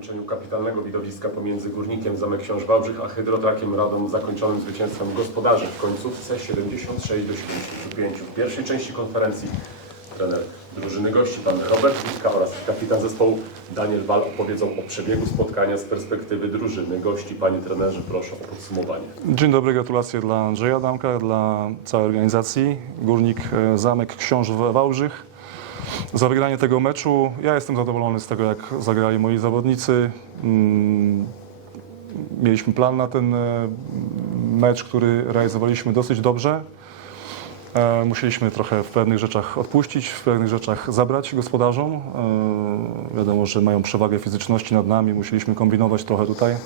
zakończeniu kapitalnego widowiska pomiędzy Górnikiem Zamek Książ Wałbrzych a Hydrotrakiem Radom zakończonym zwycięstwem gospodarzy w końcówce 76 do 75. W pierwszej części konferencji trener drużyny gości pan Robert Witka oraz kapitan zespołu Daniel Wal opowiedzą o przebiegu spotkania z perspektywy drużyny gości. Panie trenerze, proszę o podsumowanie. Dzień dobry, gratulacje dla Andrzeja Adamka, dla całej organizacji. Górnik e, Zamek Książ Wałbrzych. Za wygranie tego meczu. Ja jestem zadowolony z tego, jak zagrali moi zawodnicy. Mm, Mieliśmy plan na ten e, mecz, który realizowaliśmy dosyć dobrze. E, Musieliśmy trochę w pewnych rzeczach odpuścić, w pewnych rzeczach zabrać gospodarzom. E, Wiadomo, że mają przewagę fizyczności nad nami, musieliśmy kombinować trochę tutaj.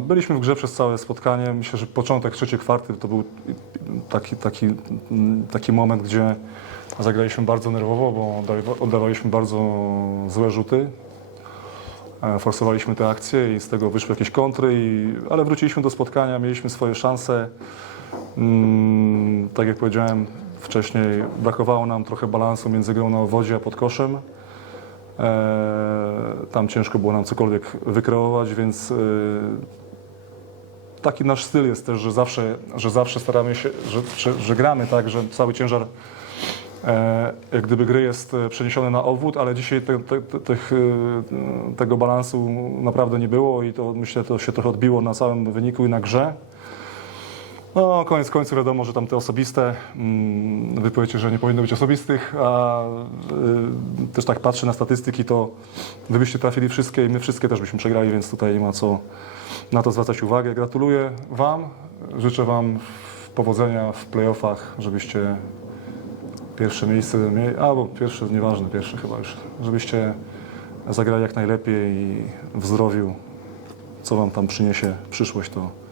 Byliśmy w grze przez całe spotkanie. Myślę, że początek trzeciej kwarty to był taki, taki, taki moment, gdzie zagraliśmy bardzo nerwowo, bo oddawa- oddawaliśmy bardzo złe rzuty. E, Forsowaliśmy te akcje i z tego wyszły jakieś kontry, i, ale wróciliśmy do spotkania, mieliśmy swoje szanse. Mm, tak jak powiedziałem wcześniej, brakowało nam trochę balansu między grą na a pod koszem. E, tam ciężko było nam cokolwiek wykreować, więc e, taki nasz styl jest też, że zawsze, że zawsze staramy się, że, że, że gramy tak, że cały ciężar e, jak gdyby gry jest e, przeniesiony na obwód, ale dzisiaj te, te, te, e, tego balansu naprawdę nie było i to myślę, to się trochę odbiło na całym wyniku i na grze. No, koniec końców wiadomo, że tam te osobiste, mm, wy powiecie, że nie powinno być osobistych, a też tak patrzę na statystyki, to wy byście trafili wszystkie i my wszystkie też byśmy przegrali, więc tutaj nie ma co na to zwracać uwagę. Gratuluję wam, życzę wam powodzenia w playoffach, żebyście pierwsze miejsce mieli, albo pierwsze, nieważne, pierwsze chyba już, żebyście zagrali jak najlepiej i w zdrowiu, co wam tam przyniesie przyszłość, to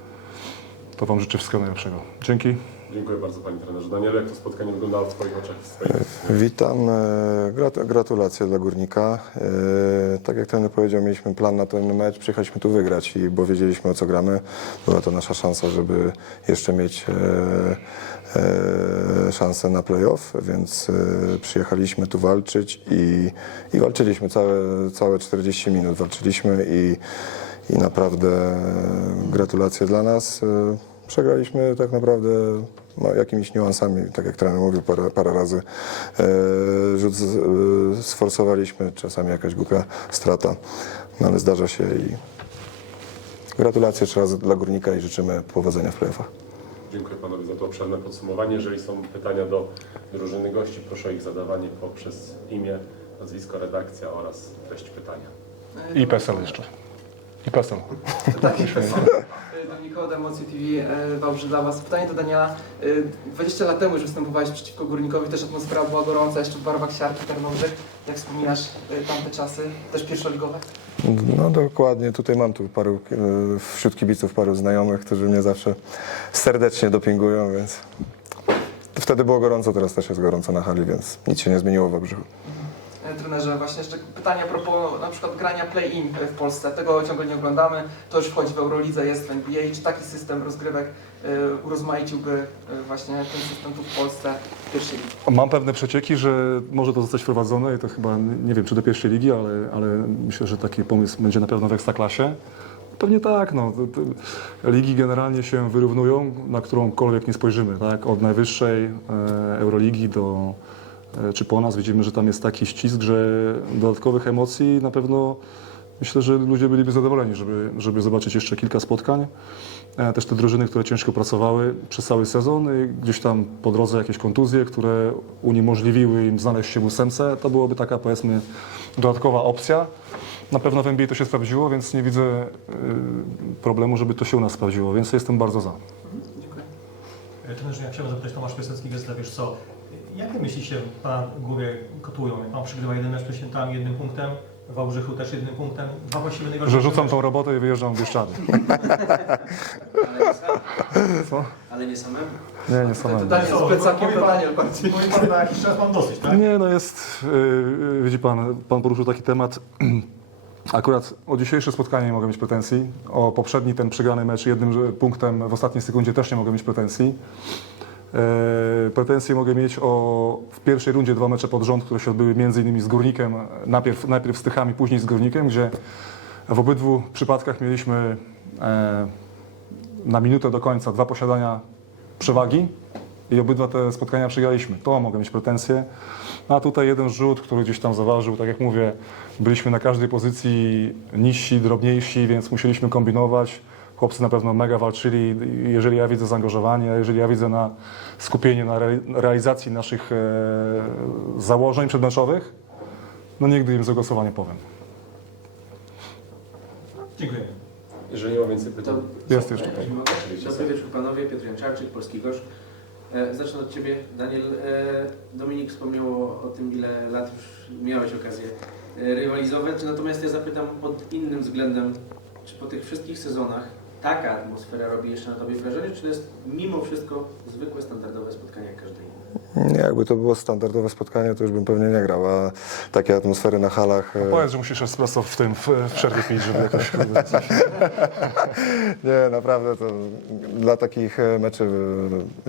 to Wam życzę wszystkiego najlepszego. Dzięki. Dziękuję bardzo Panie trenerze. Danielu, jak to spotkanie wyglądało w Twoich oczach? W swoich... Witam. e, Grat gratulacje dla Górnika. E, Tak jak trener powiedział, mieliśmy plan na ten mecz, przyjechaliśmy tu wygrać, i bo wiedzieliśmy o co gramy. Była to nasza szansa, żeby jeszcze mieć e, szansę na playoff, więc przyjechaliśmy tu walczyć i, i walczyliśmy całe, całe 40 minut. Walczyliśmy i, i naprawdę gratulacje dla nas. Przegraliśmy tak naprawdę no, jakimiś niuansami, tak jak trener mówił parę, parę razy. E, rzut z, e, sforsowaliśmy, czasami jakaś głupia strata, no, ale zdarza się i gratulacje jeszcze raz dla Górnika i życzymy powodzenia w playoffach. Dziękuję Panowie za to obszerne podsumowanie. Jeżeli są pytania do drużyny gości, proszę o ich zadawanie poprzez imię, nazwisko, redakcja oraz treść pytania. I PESEL jeszcze. I PESEL. Tak, jest Dominiko od Emocji TV, e, Wałbrzych dla Was. Pytanie do Daniela. E, 20 lat temu już występowałeś przeciwko Górnikowi, też atmosfera była gorąca, jeszcze w barwach siarki Tarnobrzeg. Jak wspominasz e, tamte czasy, też pierwszoligowe? No dokładnie, tutaj mam tu paru, e, wśród kibiców paru znajomych, którzy mnie zawsze serdecznie dopingują, więc wtedy było gorąco, teraz też jest gorąco na hali, więc nic się nie zmieniło w Wałbrzychu. E, Trenerze, właśnie jeszcze pytanie a propos na przykład grania play-in w Polsce. Tego ciągle nie oglądamy, to już wchodzi w Eurolidze, jest w NBA. Czy taki system rozgrywek e, urozmaiciłby e, właśnie ten system tu w Polsce w pierwszej lidze? Mam pewne przecieki, że może to zostać wprowadzone i to chyba, nie wiem czy do pierwszej ligi, ale, ale myślę, że taki pomysł będzie na pewno w Ekstraklasie. Pewnie tak, no. Ligi generalnie się wyrównują, na którąkolwiek nie spojrzymy, tak? Od najwyższej e, Euroligi do, czy po nas, widzimy, że tam jest taki ścisk, że dodatkowych emocji na pewno myślę, że ludzie byliby zadowoleni, żeby, żeby zobaczyć jeszcze kilka spotkań. E, Też te drużyny, które ciężko pracowały przez cały sezon i gdzieś tam po drodze jakieś kontuzje, które uniemożliwiły im znaleźć się w ósemce, to byłoby taka powiedzmy dodatkowa opcja. Na pewno w NBA to się sprawdziło, więc nie widzę y, problemu, żeby to się u nas sprawdziło, więc jestem bardzo za. Dziękuję. E, Trenerze, ja chciałem zapytać Tomasz Piasecki, wiesz co, jakie myśli się Pana głowie kotują? Pan przegrywa jeden mecz z Świętami jednym punktem, w Wałbrzychu też jednym punktem, dwa właściwie Że rzucam tą robotę i wyjeżdżam w Bieszczady. Ale nie sam? Co? Ale nie samemu? Nie, nie samemu. Daniel z plecakiem, mówi to pan- Daniel bardziej. Mówi Pan, na jakiś czas mam dosyć, tak? Nie, no jest, yy, widzi pan, pan poruszył taki temat. Akurat o dzisiejsze spotkanie nie mogę mieć pretensji. O poprzedni ten przegrany mecz jednym punktem w ostatniej sekundzie też nie mogę mieć pretensji. E, Pretensje mogę mieć o w pierwszej rundzie dwa mecze pod rząd, które się odbyły innymi z Górnikiem, najpierw, najpierw z Tychami, później z Górnikiem, gdzie w obydwu przypadkach mieliśmy e, na minutę do końca dwa posiadania przewagi i obydwa te spotkania przegraliśmy. To mogę mieć pretensje. A tutaj jeden rzut, który gdzieś tam zaważył, tak jak mówię, byliśmy na każdej pozycji niżsi, drobniejsi, więc musieliśmy kombinować. Chłopcy na pewno mega walczyli. Jeżeli ja widzę zaangażowanie, jeżeli ja widzę na skupienie na re, realizacji naszych e, założeń przedmeczowych, no nigdy im za głosowanie powiem. Dziękuję. Jeżeli nie ma więcej pytań. To, Jest jeszcze. Mogę? Dobry wieczór panowie, Piotr Janczarczyk, Polski Gorzz. E, Zacznę od Ciebie, Daniel. E, Dominik wspomniał o, tym, ile lat już miałeś okazję rywalizować, natomiast ja zapytam pod innym względem, czy po tych wszystkich sezonach taka atmosfera robi jeszcze na Tobie wrażenie, czy to jest mimo wszystko zwykłe, standardowe spotkanie jak każde inne? Nie, jakby to było standardowe spotkanie, to już bym pewnie nie grał, a takie atmosfery na halach... e, Powiedz, że musisz espresso w tym, w, w przerwie pić, żeby jakoś... coś- Nie, naprawdę to dla takich e, meczy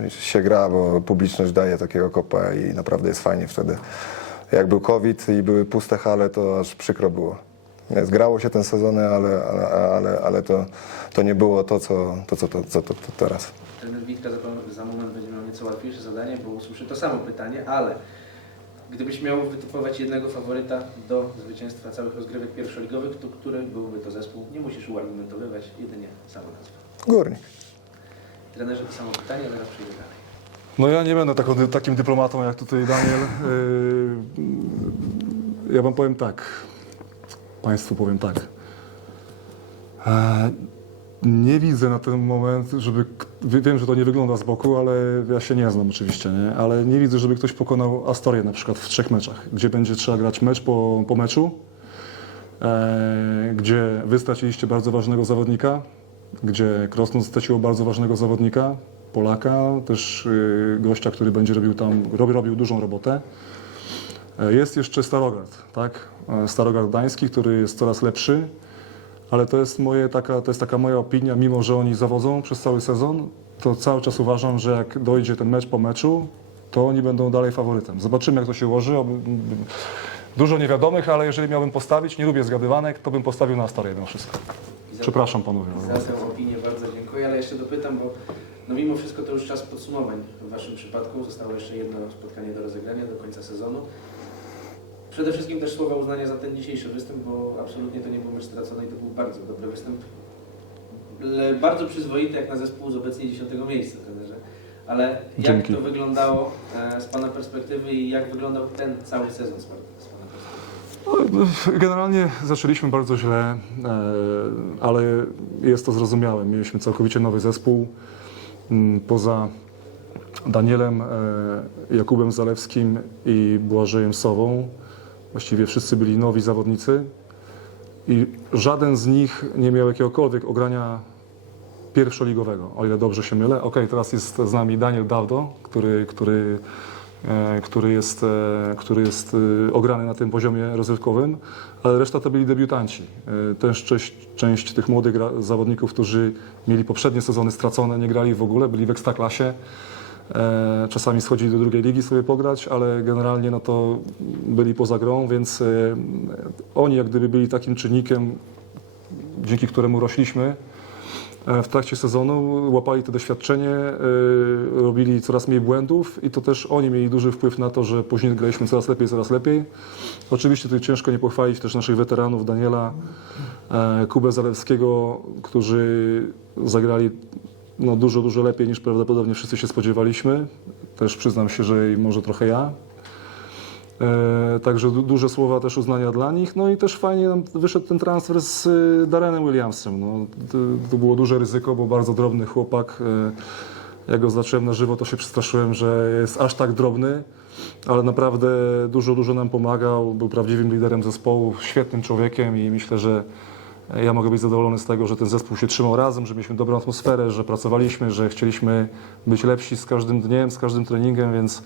e, się gra, bo publiczność daje takiego kopa i naprawdę jest fajnie wtedy. Jak był COVID i były puste hale, to aż przykro było. Zgrało się ten sezon, ale, ale, ale, ale to, to nie było to, co, to, co to, co to, to teraz. Trener Witka za, za moment będzie miał nieco łatwiejsze zadanie, bo usłyszy to samo pytanie, ale gdybyś miał wytypować jednego faworyta do zwycięstwa całych rozgrywek pierwszoligowych, to który byłby to zespół? Nie musisz uargumentowywać, jedynie samą nazwę. Górnik. Trenerze to samo pytanie, zaraz przejdę dalej. No ja nie będę taką, takim dyplomatą jak tutaj Daniel. Yy, Ja wam powiem tak. Państwu powiem tak. E, Nie widzę na ten moment, żeby. Wiem, że to nie wygląda z boku, ale ja się nie znam oczywiście, nie? Ale nie widzę, żeby ktoś pokonał Astorię na przykład w trzech meczach, gdzie będzie trzeba grać mecz po, po meczu, e, gdzie wy straciliście bardzo ważnego zawodnika, gdzie Krosno straciło bardzo ważnego zawodnika, Polaka, też y, gościa, który będzie robił tam, robi, robił dużą robotę. E, Jest jeszcze Starogard, tak? E, Starogard Gdański, który jest coraz lepszy, ale to jest, moje taka, to jest taka moja opinia, mimo że oni zawodzą przez cały sezon, to cały czas uważam, że jak dojdzie ten mecz po meczu, to oni będą dalej faworytem. Zobaczymy, jak to się ułoży. Dużo niewiadomych, ale jeżeli miałbym postawić, nie lubię zgadywanek, to bym postawił na Astorię mimo wszystko. Przepraszam panowie. Za tę opinię bardzo dziękuję, ale jeszcze dopytam, bo no mimo wszystko to już czas podsumowań w Waszym przypadku. Zostało jeszcze jedno spotkanie do rozegrania do końca sezonu. Przede wszystkim też słowa uznania za ten dzisiejszy występ, bo absolutnie to nie był mecz stracony i to był bardzo dobry występ. Le- Bardzo przyzwoity jak na zespół z obecnie 10 miejsca, trenerze. Ale jak Dzięki. to wyglądało e, z Pana perspektywy i jak wyglądał ten cały sezon z Pana z pana perspektywy? No, Generalnie zaczęliśmy bardzo źle, e, ale jest to zrozumiałe. Mieliśmy całkowicie nowy zespół. Mm, Poza Danielem, e, Jakubem Zalewskim i Błażejem Sową, właściwie wszyscy byli nowi zawodnicy i żaden z nich nie miał jakiegokolwiek ogrania pierwszoligowego, o ile dobrze się mylę. Okej, teraz jest z nami Daniel Dawdo, który, który, e, który jest, e, który jest e, ograny na tym poziomie rozrywkowym, ale reszta to byli debiutanci. Też część, część tych młodych zawodników, którzy mieli poprzednie sezony stracone, nie grali w ogóle, byli w ekstraklasie. E, Czasami schodzili do drugiej ligi sobie pograć, ale generalnie no to byli poza grą, więc e, oni jak gdyby byli takim czynnikiem, dzięki któremu rośliśmy e, w trakcie sezonu, łapali to doświadczenie, e, robili coraz mniej błędów i to też oni mieli duży wpływ na to, że później graliśmy coraz lepiej, coraz lepiej. Oczywiście tutaj ciężko nie pochwalić też naszych weteranów, Daniela, e, Kubę Zalewskiego, którzy zagrali no, dużo, dużo lepiej niż prawdopodobnie wszyscy się spodziewaliśmy. Też przyznam się, że i może trochę ja. E, Także du- duże słowa też uznania dla nich. No i też fajnie nam wyszedł ten transfer z y, Williamsem. No, to, to było duże ryzyko, bo bardzo drobny chłopak. E, Jak go zobaczyłem na żywo, to się przestraszyłem, że jest aż tak drobny, ale naprawdę dużo, dużo nam pomagał. Był prawdziwym liderem zespołu, świetnym człowiekiem i myślę, że ja mogę być zadowolony z tego, że ten zespół się trzymał razem, że mieliśmy dobrą atmosferę, że pracowaliśmy, że chcieliśmy być lepsi z każdym dniem, z każdym treningiem, więc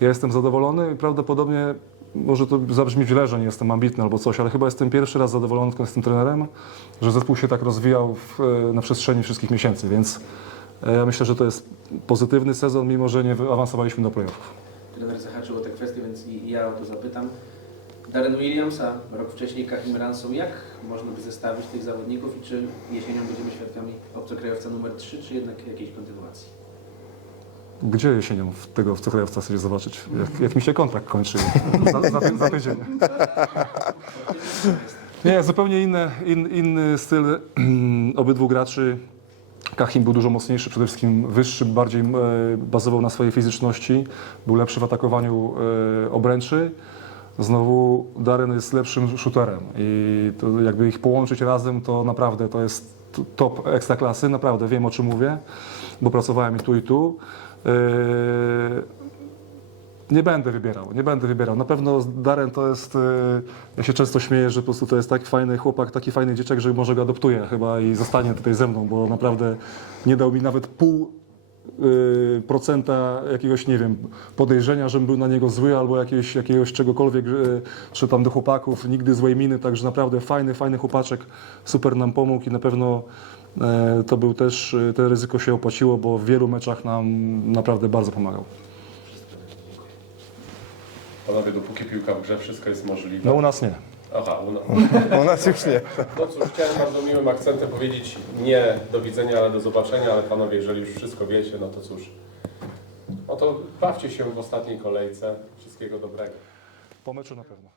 ja jestem zadowolony i prawdopodobnie może to zabrzmi źle, że nie jestem ambitny albo coś, ale chyba jestem pierwszy raz zadowolony z tym trenerem, że zespół się tak rozwijał w, na przestrzeni wszystkich miesięcy, więc e, ja myślę, że to jest pozytywny sezon, mimo że nie awansowaliśmy do playoffów. Trener zahaczył o tę kwestię, więc i ja o to zapytam. Darren Williams, a rok wcześniej Kahim Ransom. Jak można by zestawić tych zawodników i czy jesienią będziemy świadkami obcokrajowca numer 3, czy jednak jakiejś kontynuacji? Gdzie jesienią w tego w cukrajowca sobie zobaczyć? Jak, jak mi się kontrakt kończy za, za, ty- za tydzień. Nie, zupełnie inny, in, inny styl obydwu graczy. Kahim był dużo mocniejszy, przede wszystkim wyższy, bardziej e, bazował na swojej fizyczności, był lepszy w atakowaniu e, obręczy. Znowu Darren jest lepszym shooterem i jakby ich połączyć razem, to naprawdę to jest top ekstraklasy, naprawdę wiem o czym mówię, bo pracowałem i tu i tu. E, nie będę wybierał, nie będę wybierał. Na pewno Darren to jest, e, ja się często śmieję, że po prostu to jest tak fajny chłopak, taki fajny dzieciak, że może go adoptuję chyba i zostanie tutaj ze mną, bo naprawdę nie dał mi nawet pół procenta jakiegoś, nie wiem, podejrzenia, żebym był na niego zły albo jakiegoś, jakiegoś czegokolwiek, y, czy tam do chłopaków, nigdy złej miny, także naprawdę fajny, fajny chłopaczek, super nam pomógł i na pewno e, to był też, y, to ryzyko się opłaciło, bo w wielu meczach nam naprawdę bardzo pomagał. Panowie, dopóki piłka w grze, wszystko jest możliwe. No u nas nie. Aha, u nas. U nas już nie. No cóż, chciałem bardzo miłym akcentem powiedzieć nie do widzenia, ale do zobaczenia, ale panowie, jeżeli już wszystko wiecie, no to cóż. No to bawcie się w ostatniej kolejce. Wszystkiego dobrego. Po meczu na pewno.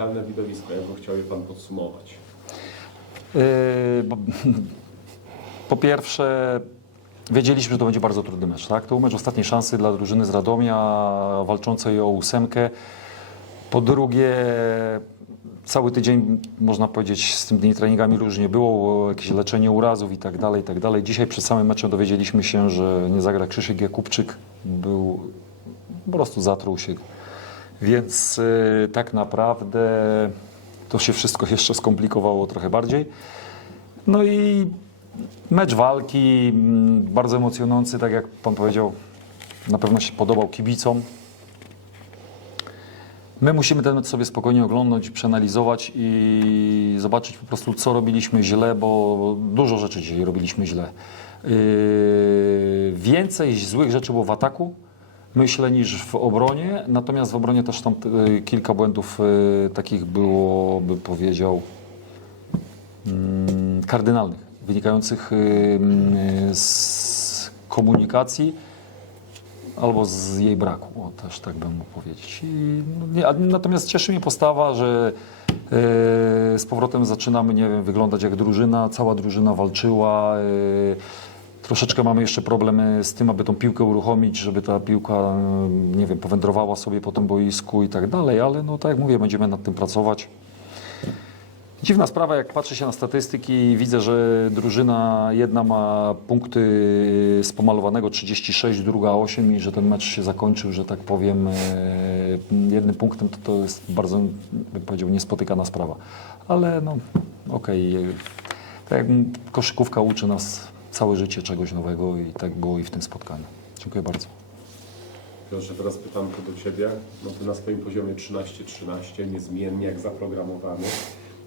Kapitalne widowisko. Jakby chciał je Pan podsumować? Yy, Po pierwsze, wiedzieliśmy, że to będzie bardzo trudny mecz. Tak? To był mecz ostatniej szansy dla drużyny z Radomia, walczącej o ósemkę. Po drugie, cały tydzień, można powiedzieć, z tymi treningami różnie było, jakieś leczenie urazów i tak dalej, i tak dalej. Dzisiaj przed samym meczem dowiedzieliśmy się, że nie zagra Krzysiek Jakubczyk, był, po prostu zatruł się. Więc y, tak naprawdę to się wszystko jeszcze skomplikowało trochę bardziej. No i mecz walki, mm, bardzo emocjonujący, tak jak Pan powiedział, na pewno się podobał kibicom. My musimy ten mecz sobie spokojnie oglądać, przeanalizować i zobaczyć po prostu, co robiliśmy źle, bo dużo rzeczy dzisiaj robiliśmy źle. Yy, więcej złych rzeczy było w ataku, myślę, niż w obronie, natomiast w obronie też tam yy, kilka błędów yy, takich było, by powiedział, mm, kardynalnych, wynikających yy, z komunikacji albo z jej braku, o, też tak bym mógł powiedzieć. I, no, nie, natomiast cieszy mnie postawa, że yy, z powrotem zaczynamy, nie wiem, wyglądać jak drużyna, cała drużyna walczyła. Yy, troszeczkę mamy jeszcze problemy z tym, aby tą piłkę uruchomić, żeby ta piłka, nie wiem, powędrowała sobie po tym boisku i tak dalej, ale no tak jak mówię, będziemy nad tym pracować. Dziwna sprawa, jak patrzę się na statystyki, widzę, że drużyna jedna ma punkty z pomalowanego 36, druga 8 i że ten mecz się zakończył, że tak powiem, e, jednym punktem, to, to jest bardzo, bym powiedział, niespotykana sprawa. Ale no, okej, e, tak jak koszykówka uczy nas całe życie czegoś nowego i tak było i w tym spotkaniu. Dziękuję bardzo. Piotrze, teraz pytanko do Ciebie. No Ty na swoim poziomie 13-13, niezmiennie jak zaprogramowany.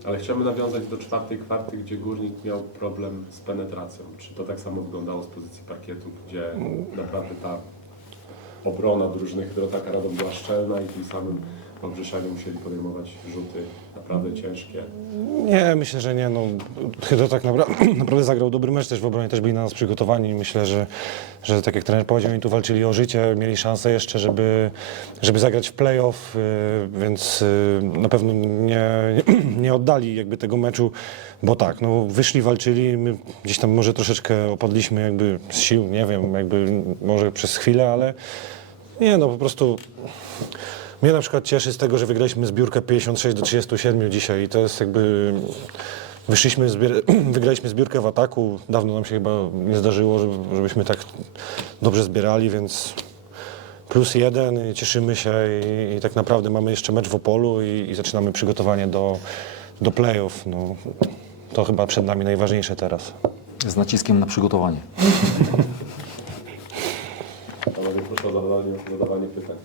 Ale chciałbym nawiązać do czwartej kwarty, gdzie Górnik miał problem z penetracją. Czy to tak samo wyglądało z pozycji parkietu, gdzie naprawdę ta obrona drużyny Hydrotaka Radom była szczelna i tym samym Wałbrzeszanie musieli podejmować rzuty naprawdę ciężkie. Nie, myślę, że nie. No, Hydro tak napra- naprawdę zagrał dobry mecz, też w obronie też byli na nas przygotowani. Myślę, że, że tak jak trener powiedział, oni tu walczyli o życie, mieli szansę jeszcze, żeby, żeby zagrać w playoff, y, więc y, na pewno nie, nie oddali jakby tego meczu, bo tak, no wyszli, walczyli, my gdzieś tam może troszeczkę opadliśmy jakby z sił, nie wiem, jakby może przez chwilę, ale nie, no po prostu mnie na przykład cieszy z tego, że wygraliśmy zbiórkę 56 do 37 dzisiaj i to jest jakby... Wyszliśmy, zbier- wygraliśmy zbiórkę w ataku. Dawno nam się chyba nie zdarzyło, żeby, żebyśmy tak dobrze zbierali, więc plus jeden, i cieszymy się i, i tak naprawdę mamy jeszcze mecz w Opolu i, i zaczynamy przygotowanie do, do playoff. No, to chyba przed nami najważniejsze teraz. Z naciskiem na przygotowanie. Panowie, proszę o zadawanie, zadawanie pytań.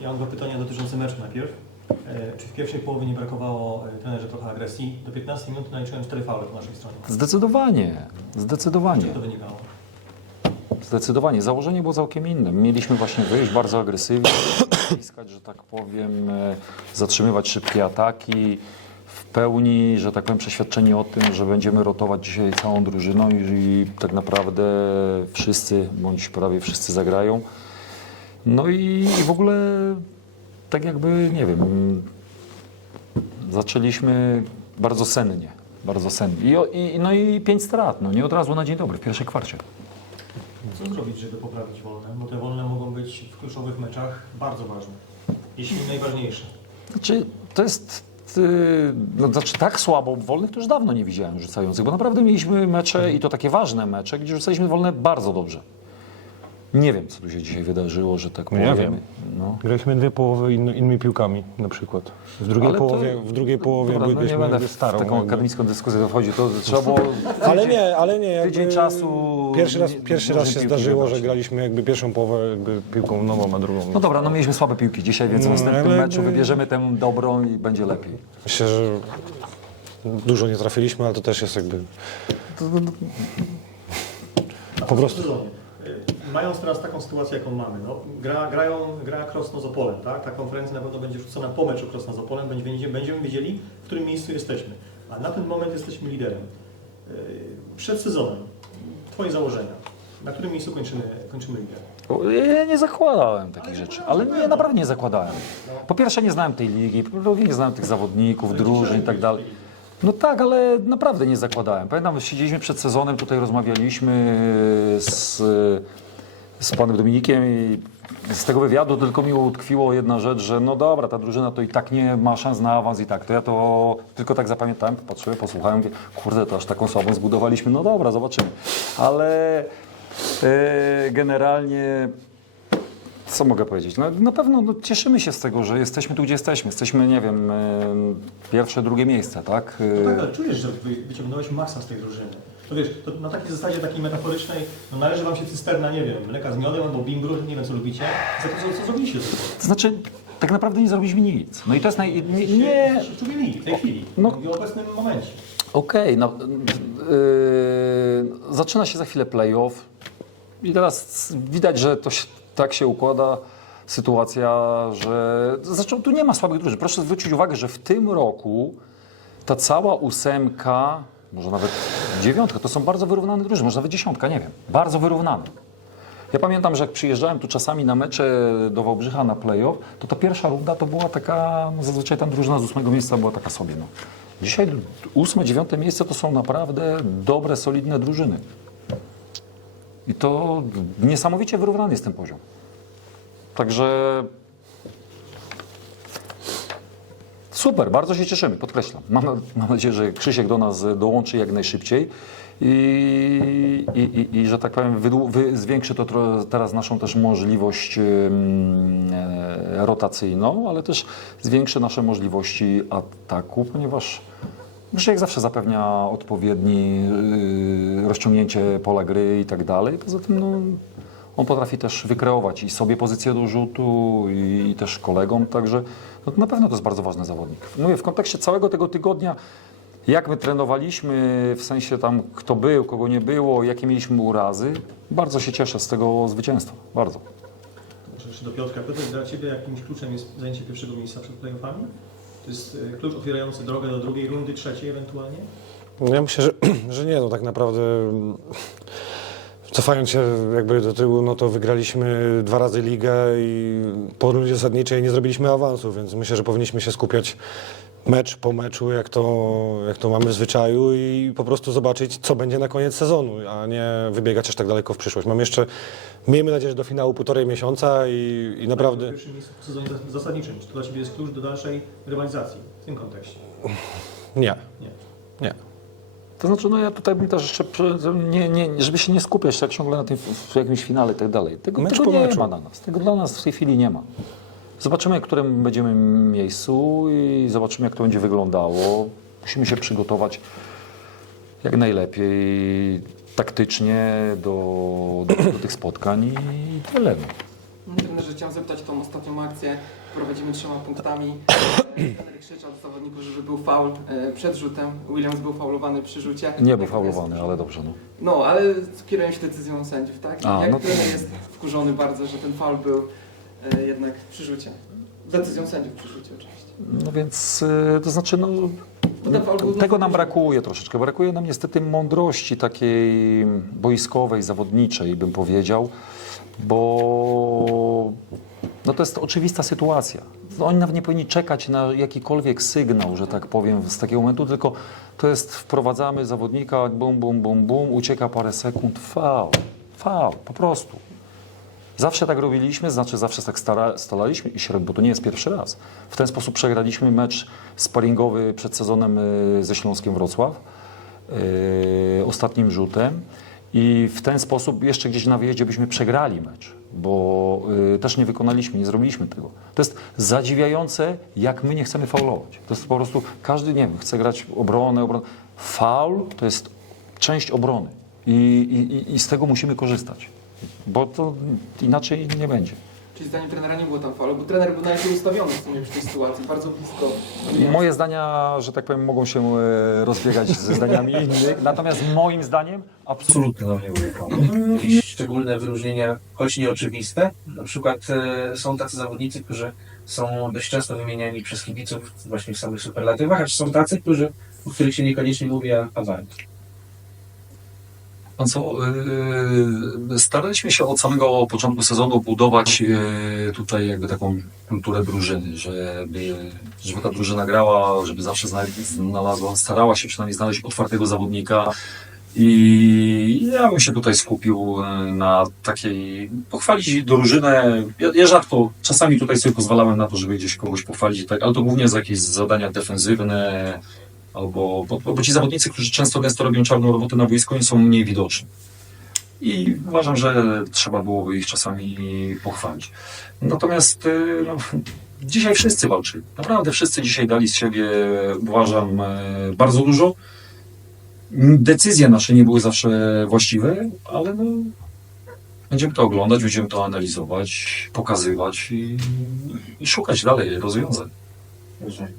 Ja mam dwa pytania dotyczące meczu najpierw. E, Czy w pierwszej połowie nie brakowało e, trenerze trochę agresji? Do 15 minut naliczyłem 4 faule po naszej stronie. Zdecydowanie, zdecydowanie. Czym to wynikało? Zdecydowanie. Założenie było całkiem inne. Mieliśmy właśnie wyjść bardzo agresywnie, naciskać, że tak powiem, e, zatrzymywać szybkie ataki. W pełni, że tak powiem, przeświadczeni o tym, że będziemy rotować dzisiaj całą drużyną i, i tak naprawdę wszyscy, bądź prawie wszyscy zagrają. No i, w ogóle tak jakby, nie wiem, zaczęliśmy bardzo sennie. Bardzo sennie. I, i, no i pięć strat, no nie od razu na dzień dobry, w pierwszej kwarcie. Co zrobić, żeby poprawić wolne? Bo te wolne mogą być w kluczowych meczach bardzo ważne. Jeśli nie najważniejsze. Znaczy, to jest. yy, No, znaczy, tak słabo wolnych to już dawno nie widziałem rzucających, bo naprawdę mieliśmy mecze i to takie ważne mecze, gdzie rzucaliśmy wolne bardzo dobrze. Nie wiem, co tu się dzisiaj wydarzyło, że tak Ja powiem. wiem. No. Graliśmy dwie połowy inny, innymi piłkami na przykład. W drugiej Ale to- połowie, w drugiej połowie Dobra, no nie będę jakby w starą. taką jakby. akademicką dyskusję wchodzić. To trzeba było. Ale nie, ale nie. Tydzień czasu Pierwszy raz, pierwszy raz się zdarzyło, wybrać. że graliśmy jakby pierwszą połowę jakby piłką nową, a drugą. No dobra, no mieliśmy słabe piłki dzisiaj, więc w No, następnym ale meczu wybierzemy tę dobrą i będzie lepiej. Myślę, że dużo nie trafiliśmy, ale to też jest jakby. Po prostu. Mając teraz taką sytuację, jaką mamy, no, gra, grają, gra Krosno z Opolem, tak? Ta konferencja na pewno będzie rzucona po meczu Krosna z Opolem, będziemy, będziemy wiedzieli, w którym miejscu jesteśmy. A na ten moment jesteśmy liderem. Y, Przed sezonem, Twoje założenia, na którym miejscu kończymy, kończymy ligę? Ja nie zakładałem takich rzeczy, ale nie, naprawdę nie zakładałem. Po pierwsze nie znałem tej ligi, po drugie nie znałem tych zawodników, drużyn i tak dalej. No tak, ale naprawdę nie zakładałem. Pamiętam, siedzieliśmy przed sezonem, tutaj rozmawialiśmy z, z panem Dominikiem i z tego wywiadu tylko mi utkwiło jedna rzecz, że no dobra, ta drużyna to i tak nie ma szans na awans i tak. To ja to tylko tak zapamiętałem, popatrzyłem, posłuchałem, mówię, kurde, to aż taką słabą zbudowaliśmy, no dobra, zobaczymy. Ale e, generalnie co mogę powiedzieć? No, na pewno no, cieszymy się z tego, że jesteśmy tu, gdzie jesteśmy. Jesteśmy, nie wiem, e, pierwsze, drugie miejsce, tak? E, No tak, ale czujesz, że wy, wyciągnąłeś maksa z tej drużyny. To wiesz, to na takiej zasadzie takiej metaforycznej, no należy wam się cysterna, nie wiem, mleka z miodem albo bimbru, nie wiem co lubicie, za to, co, co zrobiliście. To znaczy, tak naprawdę nie zrobiliśmy nic. No i to jest naj... Nie, nie, w tej chwili, No. w obecnym momencie. Okej, no, yy, zaczyna się za chwilę playoff i teraz widać, że to się, tak się układa sytuacja, że zresztą tu nie ma słabych drużyn. Proszę zwrócić uwagę, że w tym roku ta cała ósemka, może nawet dziewiątka, to są bardzo wyrównane drużyny, może nawet dziesiątka, nie wiem, bardzo wyrównane. Ja pamiętam, że jak przyjeżdżałem tu czasami na mecze do Wałbrzycha na playoff, to ta pierwsza runda to była taka, no zazwyczaj tam drużyna z ósmego miejsca była taka sobie. No. Dzisiaj ósme, dziewiąte miejsce to są naprawdę dobre, solidne drużyny. I to niesamowicie wyrównany jest ten poziom. Także super, bardzo się cieszymy, podkreślam. Mam, mam nadzieję, że Krzysiek do nas dołączy jak najszybciej i, i, i, i że tak powiem, wydłu- wy, zwiększy to tro, teraz naszą też możliwość e, rotacyjną, ale też zwiększy nasze możliwości ataku, ponieważ Krzysiek zawsze zapewnia odpowiedni yy, rozciągnięcie pola gry i tak dalej. Poza tym no, on potrafi też wykreować i sobie pozycję do rzutu i, i też kolegom, także no, na pewno to jest bardzo ważny zawodnik. Mówię, w kontekście całego tego tygodnia, jak my trenowaliśmy, w sensie tam kto był, kogo nie było, jakie mieliśmy urazy, bardzo się cieszę z tego zwycięstwa, bardzo. Może jeszcze do Piotrka. Piotr, dla Ciebie jakimś kluczem jest zajęcie pierwszego miejsca przed playoffami? To jest e, klucz otwierający drogę do drugiej rundy, trzeciej ewentualnie? Ja myślę, że, że nie, no tak naprawdę mm, cofając się jakby do tyłu, no to wygraliśmy dwa razy ligę i po rundzie zasadniczej nie zrobiliśmy awansu, więc myślę, że powinniśmy się skupiać mecz po meczu, jak to, jak to mamy w zwyczaju i po prostu zobaczyć, co będzie na koniec sezonu, a nie wybiegać aż tak daleko w przyszłość. Mam jeszcze, miejmy nadzieję, że do finału półtorej miesiąca i, i naprawdę... pierwszym miejscu w sezonie zas- zasadniczym. Czy to dla Ciebie jest klucz do dalszej rywalizacji w tym kontekście? Nie, Nie. nie. To znaczy, no ja tutaj bym też jeszcze, nie, nie, żeby się nie skupiać tak ciągle na tym w jakimś finale i tak dalej. Tego, Mecz tego po nie meczu. ma dla nas. Tego dla nas w tej chwili nie ma. Zobaczymy, w którym będziemy miejscu i zobaczymy, jak to będzie wyglądało. Musimy się przygotować jak najlepiej taktycznie do, do, do tych spotkań i tyle. No, Trenerze, chciałem zapytać tą ostatnią akcję. Prowadzimy trzema punktami. Trener krzyczał do zawodników, żeby był faul e, przed rzutem. Williams był faulowany przy rzucie. Nie był faulowany, ale dobrze. No. No, ale kierują się decyzją sędziów, tak? A, Jak no to- jest wkurzony bardzo, że ten faul był e, jednak przy rzucie. Decyzją sędziów przy rzucie oczywiście. no więc y, to znaczy, no, tego nam brakuje troszeczkę. Brakuje nam niestety mądrości takiej boiskowej, zawodniczej, bym powiedział, bo no to jest oczywista sytuacja. No oni nawet nie powinni czekać na jakikolwiek sygnał, że tak powiem, z takiego momentu, tylko to jest wprowadzamy zawodnika, bum, bum, bum, bum, ucieka parę sekund, faul, faul, po prostu. Zawsze tak robiliśmy, znaczy zawsze tak stara, staraliśmy średnio, bo to nie jest pierwszy raz. W ten sposób przegraliśmy mecz sparingowy przed sezonem y, ze Śląskiem Wrocław, y, ostatnim rzutem i w ten sposób jeszcze gdzieś na wyjeździe byśmy przegrali mecz, bo y, też nie wykonaliśmy, nie zrobiliśmy tego. To jest zadziwiające, jak my nie chcemy faulować. To jest po prostu, każdy, nie wiem, chce grać obronę, obronę. Faul to jest część obrony i, i, i z tego musimy korzystać, bo to inaczej nie będzie. Czyli zdaniem trenera nie było tam faulu, bo trener był najlepiej ustawiony w sumie przy tej sytuacji, bardzo blisko. Moje zdania, że tak powiem, mogą się e, rozbiegać ze zdaniami innych, natomiast moim zdaniem absolutnie dla mnie były faul. Jakieś szczególne wyróżnienia, choć nieoczywiste. Na przykład e, są tacy zawodnicy, którzy są dość często wymieniani przez kibiców właśnie w samych superlatywach, a czy są tacy, którzy, o których się niekoniecznie mówi, a, a warto. No co, yy, staraliśmy się od samego początku sezonu budować yy, tutaj jakby taką kulturę drużyny, żeby, żeby ta drużyna grała, żeby zawsze zna- znalazła, starała się przynajmniej znaleźć otwartego zawodnika. I ja bym się tutaj skupił yy, na takiej, pochwalić drużynę, ja, ja rzadko, czasami tutaj sobie pozwalałem na to, żeby gdzieś kogoś pochwalić, tak, ale to głównie za jakieś zadania defensywne, albo bo, bo ci zawodnicy, którzy często gęsto robią czarną robotę na boisku, oni są mniej widoczni. I uważam, że trzeba byłoby ich czasami pochwalić. Natomiast y, no, dzisiaj wszyscy walczyli. Naprawdę wszyscy dzisiaj dali z siebie, uważam, e, bardzo dużo. Decyzje nasze nie były zawsze właściwe, ale no, będziemy to oglądać, będziemy to analizować, pokazywać i, i szukać dalej rozwiązań.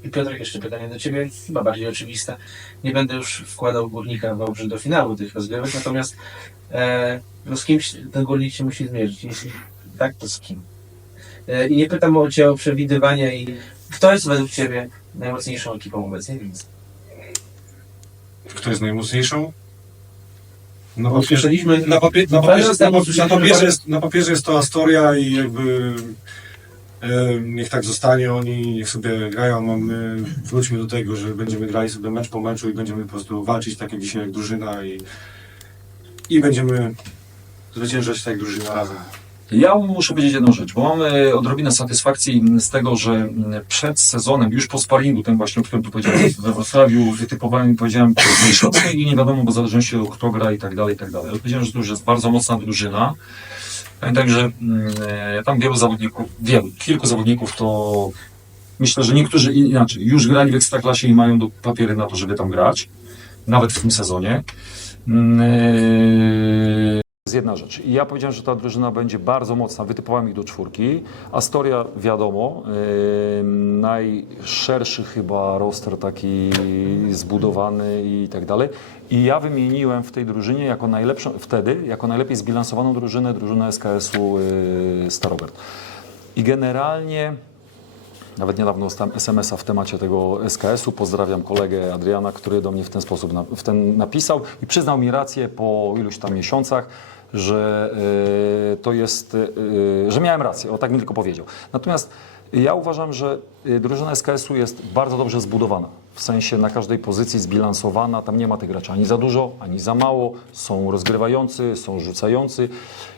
I Piotrek, jeszcze pytanie do Ciebie, chyba bardziej oczywiste. Nie będę już wkładał górnika Wałbrzy do finału tych rozgrywek, natomiast e, no z kimś ten górnik się musi zmierzyć. Jeśli tak, to z kim? E, I nie pytam o Cię o przewidywania i kto jest według Ciebie najmocniejszą ekipą obecnie w? Kto jest najmocniejszą? No, Usłyszeliśmy, na, papie, na, Ale papierze, na, na, słyszeliśmy, papierze jest, na papierze jest to Astoria i jakby niech tak zostanie, oni niech sobie grają, a my wróćmy do tego, że będziemy grali sobie mecz po meczu i będziemy po prostu walczyć tak jak dzisiaj jak drużyna i, i będziemy zwyciężać tak jak drużyna razem. Ja muszę powiedzieć jedną rzecz, bo mamy odrobinę satysfakcji z tego, że przed sezonem, już po sparingu, tym właśnie, o którym tu powiedziałem, we Wrocławiu wytypowałem i powiedziałem, i nie wiadomo, bo w zależności od kto gra i tak dalej, i tak dalej. Ale powiedziałem, że to już jest bardzo mocna drużyna. Pamiętaj, że mm, e, tam wielu zawodników, wielu, kilku zawodników to myślę, że niektórzy inaczej, już grali w Ekstraklasie i mają do papiery na to, żeby tam grać, nawet w tym sezonie. Jest jedna rzecz. Ja powiedziałem, że ta drużyna będzie bardzo mocna. Wytypowałem ich do czwórki. Astoria, wiadomo, yy, najszerszy chyba roster taki zbudowany i tak dalej. I ja wymieniłem w tej drużynie jako najlepszą, wtedy, jako najlepiej zbilansowaną drużynę, drużynę SKS-u yy. I generalnie nawet niedawno dostałem SMS-a w temacie tego SKS-u. Pozdrawiam kolegę Adriana, który do mnie w ten sposób na, w ten napisał i przyznał mi rację po iluś tam miesiącach, że y, to jest, y, że miałem rację, o tak mi tylko powiedział. Natomiast ja uważam, że y, drużyna SKS-u jest bardzo dobrze zbudowana. W sensie na każdej pozycji zbilansowana, tam nie ma tych graczy ani za dużo, ani za mało. Są rozgrywający, są rzucający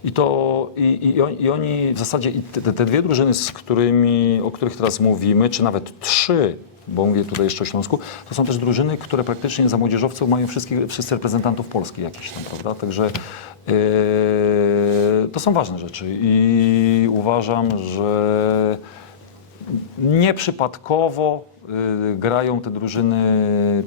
i to i, i, i oni w zasadzie te, te dwie drużyny, z którymi, o których teraz mówimy, czy nawet trzy, bo mówię tutaj jeszcze o Śląsku, to są też drużyny, które praktycznie za młodzieżowców mają wszystkich, wszyscy reprezentantów Polski jakiś tam, prawda? Także yy, to są ważne rzeczy i uważam, że nieprzypadkowo y, grają te drużyny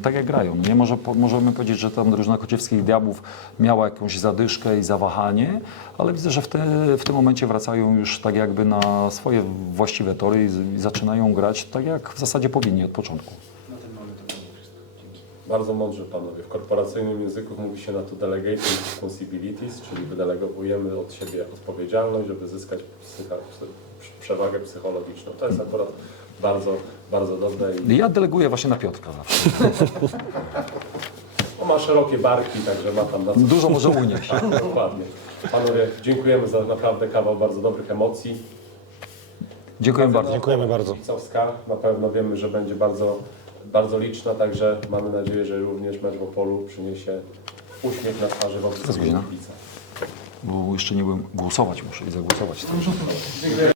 tak jak grają. Nie Może, po- możemy powiedzieć, że tam drużyna Kociewskich Diabłów miała jakąś zadyszkę i zawahanie, ale widzę, że w, te, w tym momencie wracają już tak jakby na swoje właściwe tory i, i zaczynają grać tak jak w zasadzie powinni od początku. Bardzo mądrze panowie. W korporacyjnym języku mówi się na to delegating responsibilities, czyli wydelegowujemy od siebie odpowiedzialność, żeby zyskać psycha, psy, przewagę psychologiczną. To jest akurat bardzo, bardzo dobre i Ja deleguję właśnie na Piotrka zawsze. on ma szerokie barki, także ma tam na co Dużo może unieść. Dokładnie. Panowie, dziękujemy za naprawdę kawał bardzo dobrych emocji. Dziękuję bardzo. Dziękujemy bardzo. Na pewno wiemy, że będzie bardzo, bardzo liczna, także mamy nadzieję, że również mecz w Opolu przyniesie uśmiech na twarzy wobec godzina? kibica. Bo jeszcze nie byłem głosować, muszę i zagłosować.